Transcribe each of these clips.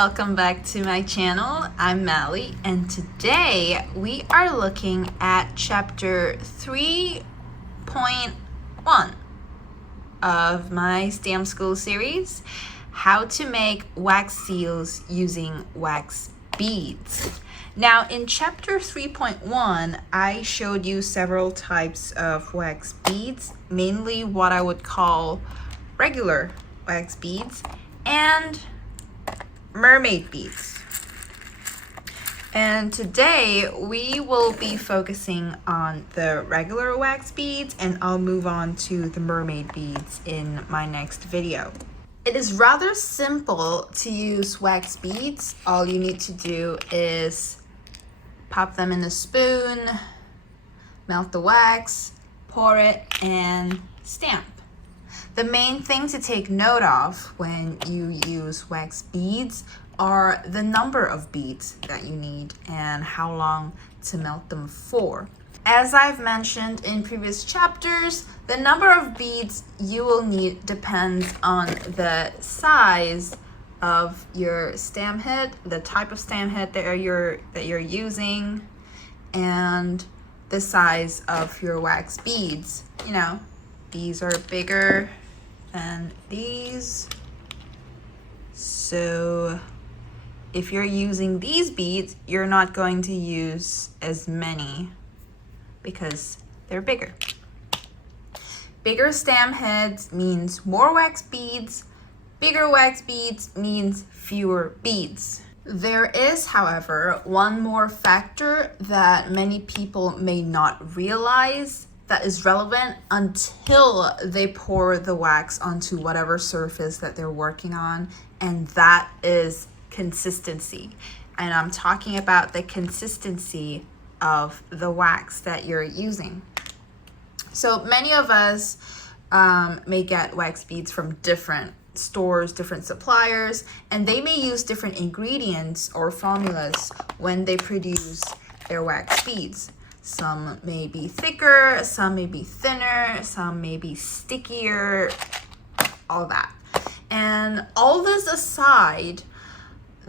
welcome back to my channel. I'm Mally, and today we are looking at chapter 3.1 of my STEM School series, how to make wax seals using wax beads. Now in chapter 3.1, I showed you several types of wax beads, mainly what I would call regular wax beads and mermaid beads. And today we will be focusing on the regular wax beads, and I'll move on to the mermaid beads in my next video. It is rather simple to use wax beads. All you need to do is pop them in a spoon, melt the wax, pour it, and stamp. The main thing to take note of when you use wax beads are the number of beads that you need and how long to melt them for. As I've mentioned in previous chapters, the number of beads you will need depends on the size of your stamp head, the type of stamp head that you're using, and the size of your wax beads. You know, these are bigger than these. So if you're using these beads, you're not going to use as many because they're bigger. Bigger stamp heads means more wax beads. Bigger wax beads means fewer beads. There is, however, one more factor that many people may not realize that is relevant until they pour the wax onto whatever surface that they're working on, and that is consistency. And I'm talking about the consistency of the wax that you're using. So many of us may get wax beads from different stores, different suppliers, and they may use different ingredients or formulas when they produce their wax beads. Some may be thicker, some may be thinner, some may be stickier, all that. And all this aside,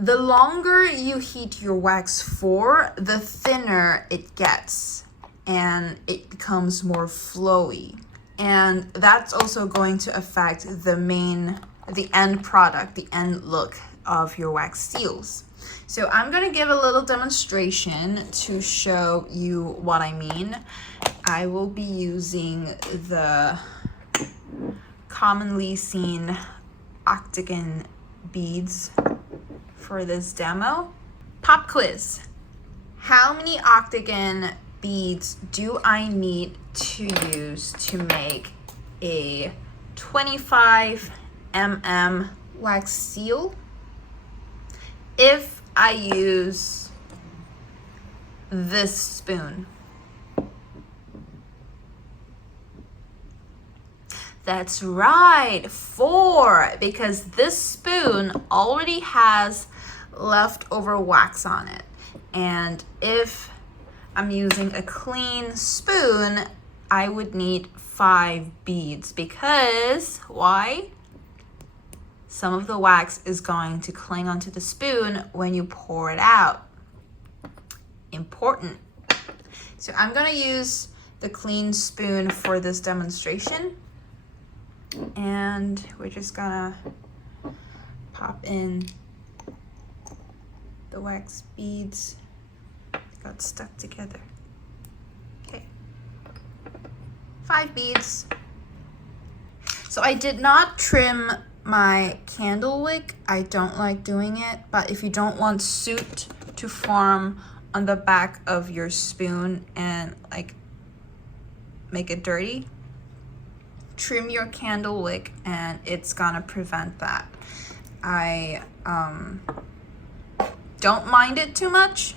the longer you heat your wax for, the thinner it gets and it becomes more flowy. And that's also going to affect the end product, the end look of your wax seals. So I'm going to give a little demonstration to show you what I mean. I will be using the commonly seen octagon beads for this demo. Pop quiz. How many octagon beads do I need to use to make a 25 mm wax seal if I use this spoon? That's right, 4, because this spoon already has leftover wax on it. And if I'm using a clean spoon, I would need 5 beads because why? Some of the wax is going to cling onto the spoon when you pour it out. Important. So I'm going to use the clean spoon for this demonstration. And we're just gonna pop in the wax beads. They got stuck together. Okay. 5 beads. So I did not trim my candle wick. I don't like doing it, but if you don't want soot to form on the back of your spoon and like make it dirty, trim your candle wick and it's gonna prevent that. I don't mind it too much.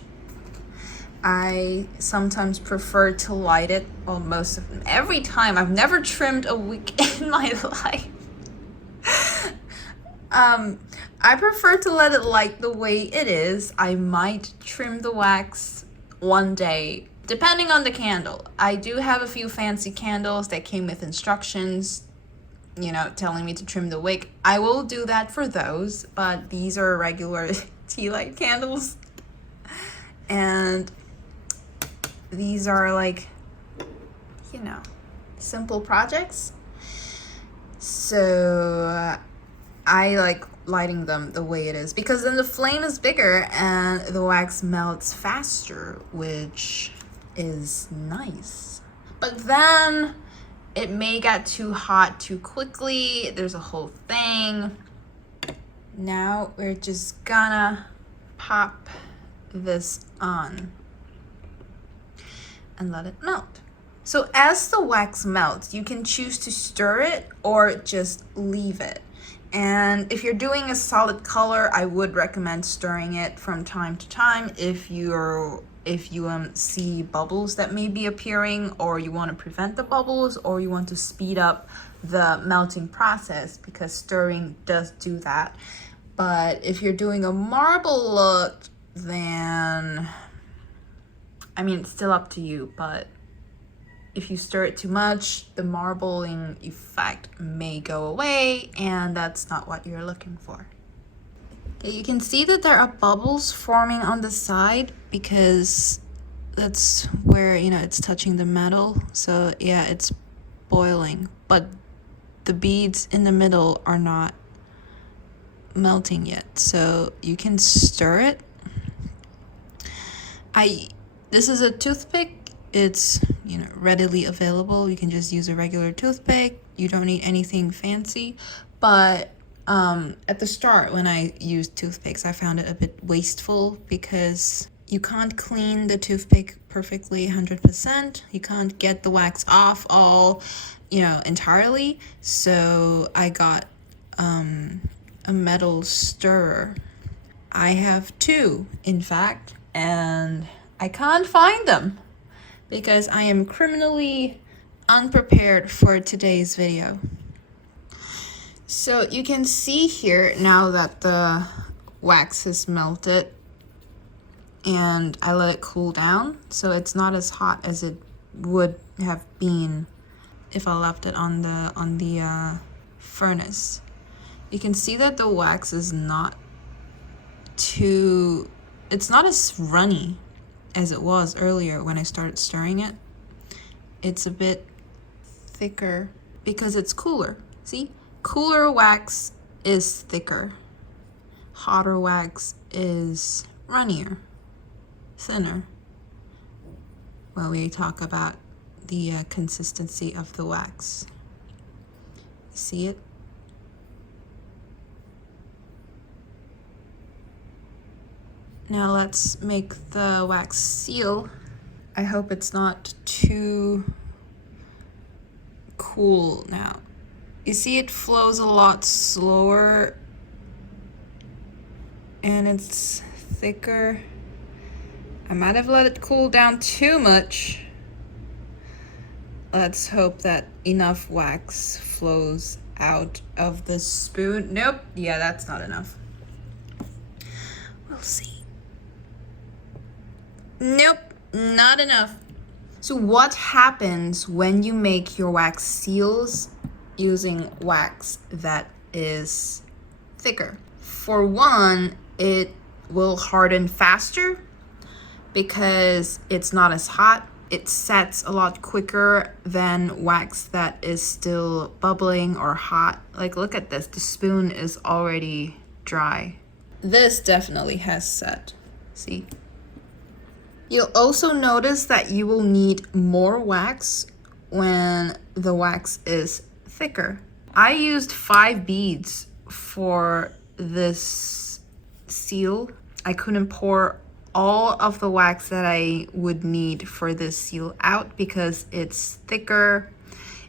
I sometimes prefer to light it, well, most of them, every time. I've never trimmed a wick in my life. I prefer to let it light the way it is. I might trim the wax one day, depending on the candle. I do have a few fancy candles that came with instructions. you know, telling me to trim the wick, I will do that for those, but these are regular tea light candles. And these are like, you know, simple projects. So I like lighting them the way it is because then the flame is bigger and the wax melts faster, which is nice. But then it may get too hot too quickly. There's a whole thing. Now we're just gonna pop this on and let it melt. So as the wax melts, you can choose to stir it or just leave it. And if you're doing a solid color, I would recommend stirring it from time to time if you see bubbles that may be appearing, or you want to prevent the bubbles, or you want to speed up the melting process, because stirring does do that. But if you're doing a marble look, then I mean, it's still up to you, but if you stir it too much, the marbling effect may go away, and that's not what you're looking for. Okay, you can see that there are bubbles forming on the side because that's where, you know, it's touching the metal. So yeah, it's boiling, but the beads in the middle are not melting yet. So you can stir it. This is a toothpick. It's, you know, readily available. You can just use a regular toothpick. You don't need anything fancy. But at the start, when I used toothpicks, I found it a bit wasteful because you can't clean the toothpick perfectly 100%. You can't get the wax off all, you know, entirely. So I got a metal stirrer. I have two, in fact, and I can't find them because I am criminally unprepared for today's video. So you can see here now that the wax has melted and I let it cool down, so it's not as hot as it would have been if I left it on the furnace. You can see that the wax is it's not as runny as it was earlier when I started stirring it. It's a bit thicker because it's cooler. See? Cooler wax is thicker. Hotter wax is runnier, thinner. When we talk about the consistency of the wax. See it? Now let's make the wax seal. I hope it's not too cool now. You see it flows a lot slower and it's thicker. I might have let it cool down too much. Let's hope that enough wax flows out of the spoon. Nope, yeah, that's not enough. We'll see. Nope, not enough. So what happens when you make your wax seals using wax that is thicker? For one, it will harden faster because it's not as hot. It sets a lot quicker than wax that is still bubbling or hot. Like, look at this, the spoon is already dry. This definitely has set, see? You'll also notice that you will need more wax when the wax is thicker. I used 5 beads for this seal. I couldn't pour all of the wax that I would need for this seal out because it's thicker.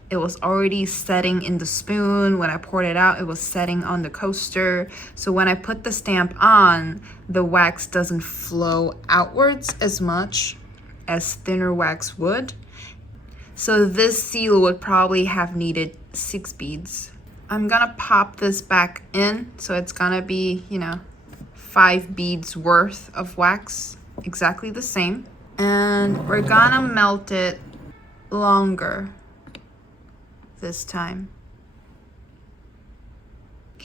It was already setting in the spoon. When I poured it out, it was setting on the coaster. So when I put the stamp on, the wax doesn't flow outwards as much as thinner wax would. So this seal would probably have needed 6 beads. I'm gonna pop this back in, so it's gonna be, you know, 5 beads worth of wax, exactly the same. And we're gonna melt it longer this time.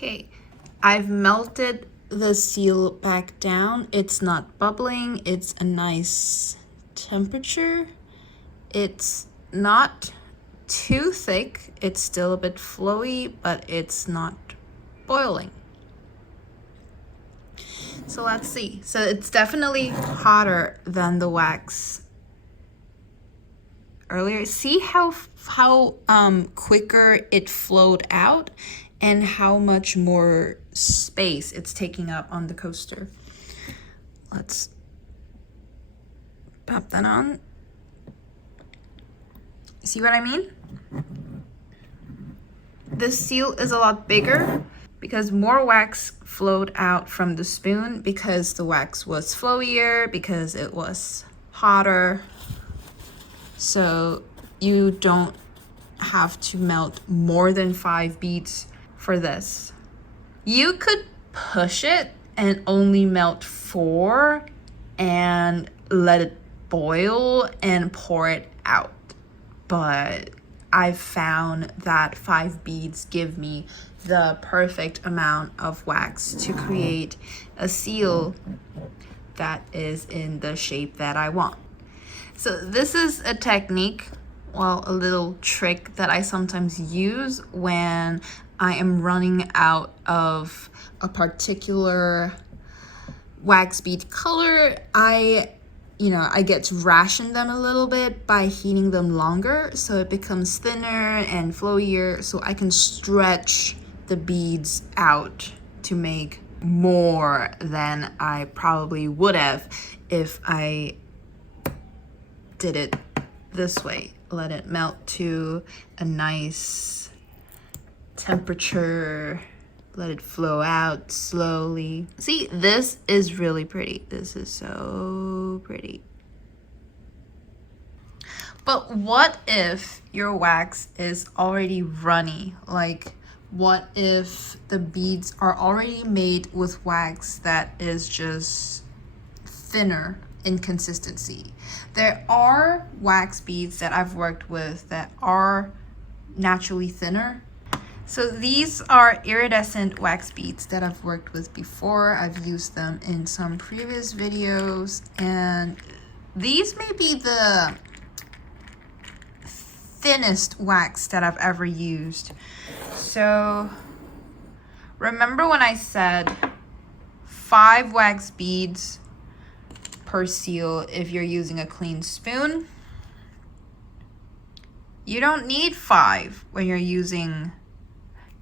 Okay, I've melted the seal back down. It's not bubbling. It's a nice temperature. It's not too thick. It's still a bit flowy, but it's not boiling. So let's see. So it's definitely hotter than the wax earlier. See how quicker it flowed out and how much more space it's taking up on the coaster. Let's pop that on. See what I mean? The seal is a lot bigger because more wax flowed out from the spoon because the wax was flowier, because it was hotter. So you don't have to melt more than 5 beads for this. You could push it and only melt 4 and let it boil and pour it out. But I've found that 5 beads give me the perfect amount of wax to create a seal that is in the shape that I want. So this is a technique, well, a little trick that I sometimes use when I am running out of a particular wax bead color. I get to ration them a little bit by heating them longer so it becomes thinner and flowier, so I can stretch the beads out to make more than I probably would have if I did it this way. Let it melt to a nice temperature. Let it flow out slowly. See, this is really pretty. This is so pretty. But what if your wax is already runny? Like, what if the beads are already made with wax that is just thinner in consistency? There are wax beads that I've worked with that are naturally thinner. So these are iridescent wax beads that I've worked with before. I've used them in some previous videos, and these may be the thinnest wax that I've ever used. So remember when I said 5 wax beads per seal if you're using a clean spoon? You don't need 5 when you're using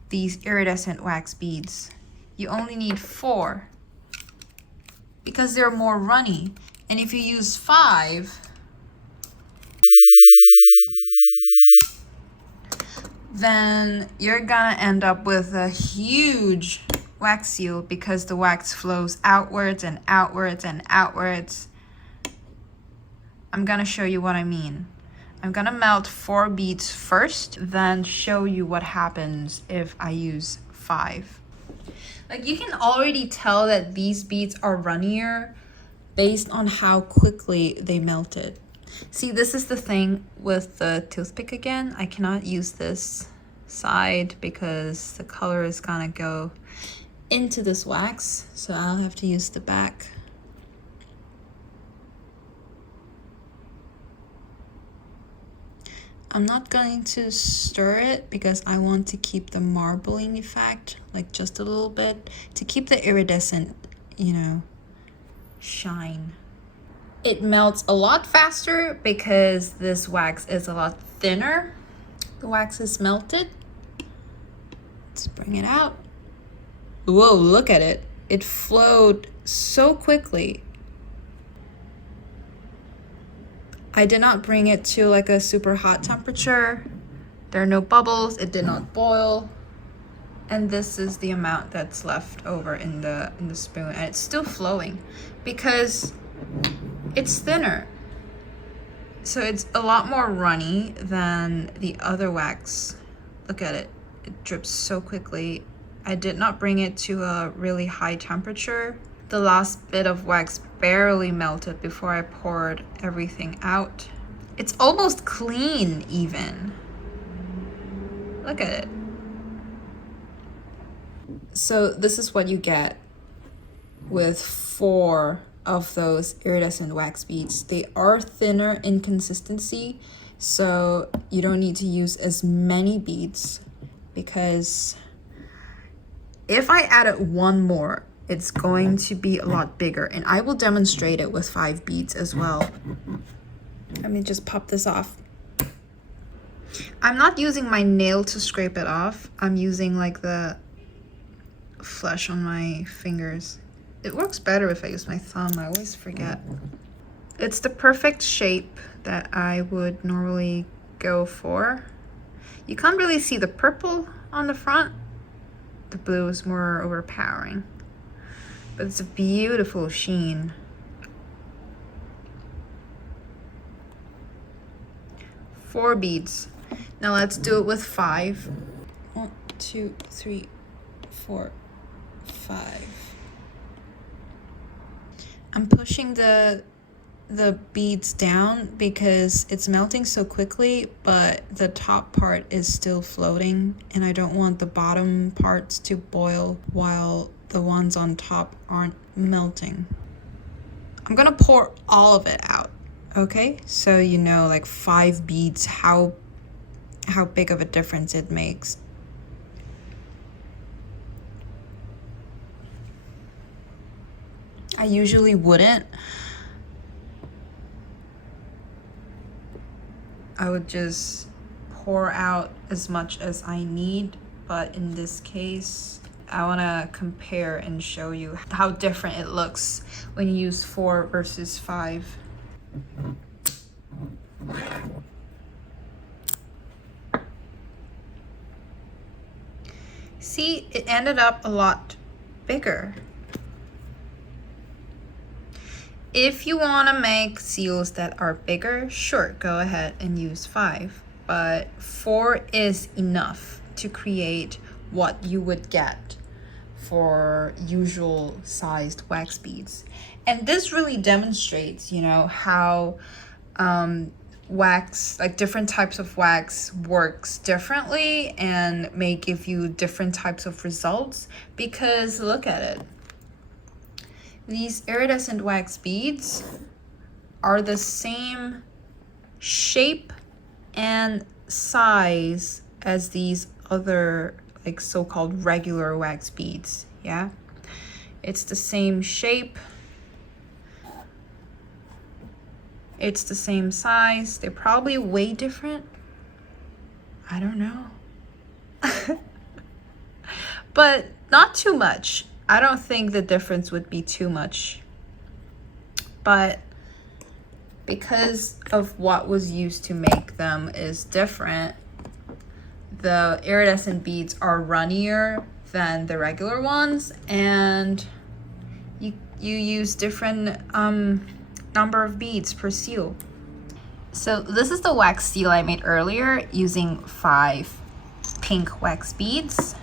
these iridescent wax beads. You only need 4 because they're more runny. And if you use 5, then you're gonna end up with a huge wax seal because the wax flows outwards and outwards and outwards. I'm gonna show you what I mean. I'm gonna melt 4 beads first, then show you what happens if I use 5. Like, you can already tell that these beads are runnier based on how quickly they melted. See, this is the thing with the toothpick again. I cannot use this side because the color is gonna go into this wax, so I'll have to use the back. I'm not going to stir it because I want to keep the marbling effect, like just a little bit, to keep the iridescent, shine. It melts a lot faster because this wax is a lot thinner. The wax is melted. Let's bring it out. Whoa, look at it. It flowed so quickly. I did not bring it to like a super hot temperature. There are no bubbles. It did not boil. And this is the amount that's left over in the spoon, and it's still flowing because it's thinner. So it's a lot more runny than the other wax. Look at it. It drips so quickly. I did not bring it to a really high temperature. The last bit of wax barely melted before I poured everything out. It's almost clean even. Look at it. So this is what you get with 4 of those iridescent wax beads. They are thinner in consistency, so you don't need to use as many beads, because if I added 1 more, it's going to be a lot bigger, and I will demonstrate it with 5 beads as well. Let me just pop this off. I'm not using my nail to scrape it off. I'm using like the flesh on my fingers. It works better if I use my thumb. I always forget. It's the perfect shape that I would normally go for. You can't really see the purple on the front. The blue is more overpowering. But it's a beautiful sheen. Four beads. Now let's do it with 5. 1, 2, 3, 4, 5. I'm pushing the beads down because it's melting so quickly, but the top part is still floating, and I don't want the bottom parts to boil while the ones on top aren't melting. I'm gonna pour all of it out, okay? So you know, like 5 beads, how big of a difference it makes. I usually wouldn't. I would just pour out as much as I need, but in this case, I want to compare and show you how different it looks when you use 4 versus 5. See, it ended up a lot bigger. If you want to make seals that are bigger, sure, go ahead and use 5. But 4 is enough to create what you would get for usual sized wax beads. And this really demonstrates, you know, how wax, like different types of wax works differently and may give you different types of results, because look at it. These iridescent wax beads are the same shape and size as these other like so-called regular wax beads, yeah? It's the same shape. It's the same size. They're probably way different. I don't know. But not too much. I don't think the difference would be too much. But because of what was used to make them is different, the iridescent beads are runnier than the regular ones, and you use different number of beads per seal. So this is the wax seal I made earlier using 5 pink wax beads.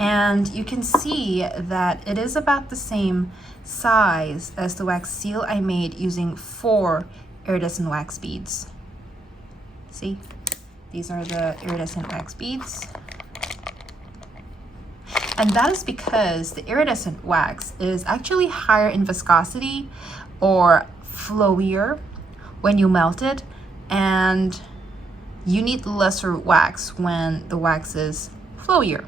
And you can see that it is about the same size as the wax seal I made using 4 iridescent wax beads. See, these are the iridescent wax beads. And that is because the iridescent wax is actually higher in viscosity or flowier when you melt it, and you need lesser wax when the wax is flowier.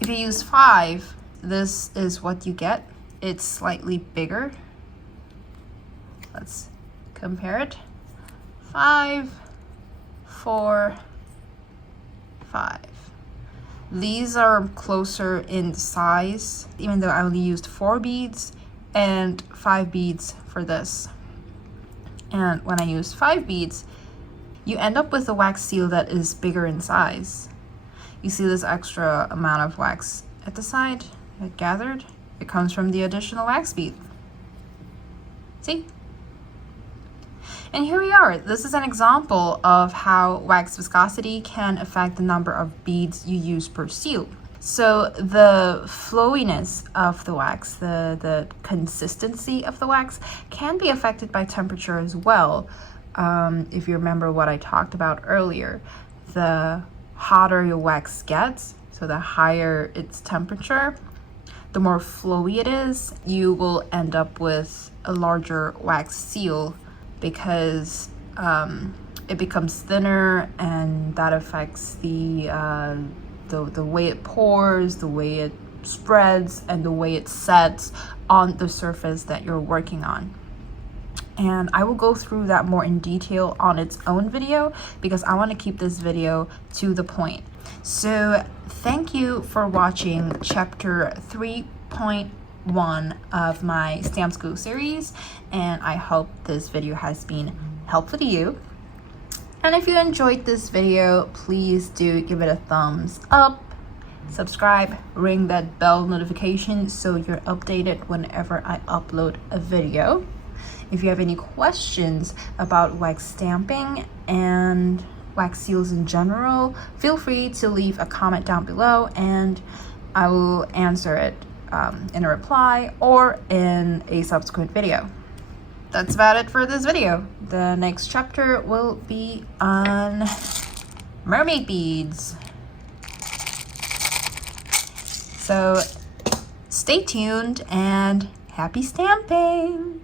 If you use 5, this is what you get. It's slightly bigger. Let's compare it. 5, 4, 5. These are closer in size, even though I only used 4 beads and 5 beads for this. And when I use 5 beads, you end up with a wax seal that is bigger in size. You see this extra amount of wax at the side that gathered? It comes from the additional wax bead. See? And here we are. This is an example of how wax viscosity can affect the number of beads you use per seal. So the flowiness of the wax, the consistency of the wax, can be affected by temperature as well. If you remember what I talked about earlier, the hotter your wax gets, So the higher its temperature, the more flowy it is, you will end up with a larger wax seal because it becomes thinner, and that affects the way it pours, the way it spreads, and the way it sets on the surface that you're working on. And I will go through that more in detail on its own video because I want to keep this video to the point. So thank you for watching chapter 3.1 of my Stamp School series, and I hope this video has been helpful to you. And if you enjoyed this video, please do give it a thumbs up, subscribe, ring that bell notification so you're updated whenever I upload a video. If you have any questions about wax stamping and wax seals in general, feel free to leave a comment down below and I will answer it in a reply or in a subsequent video. That's about it for this video. The next chapter will be on mermaid beads. So stay tuned and happy stamping!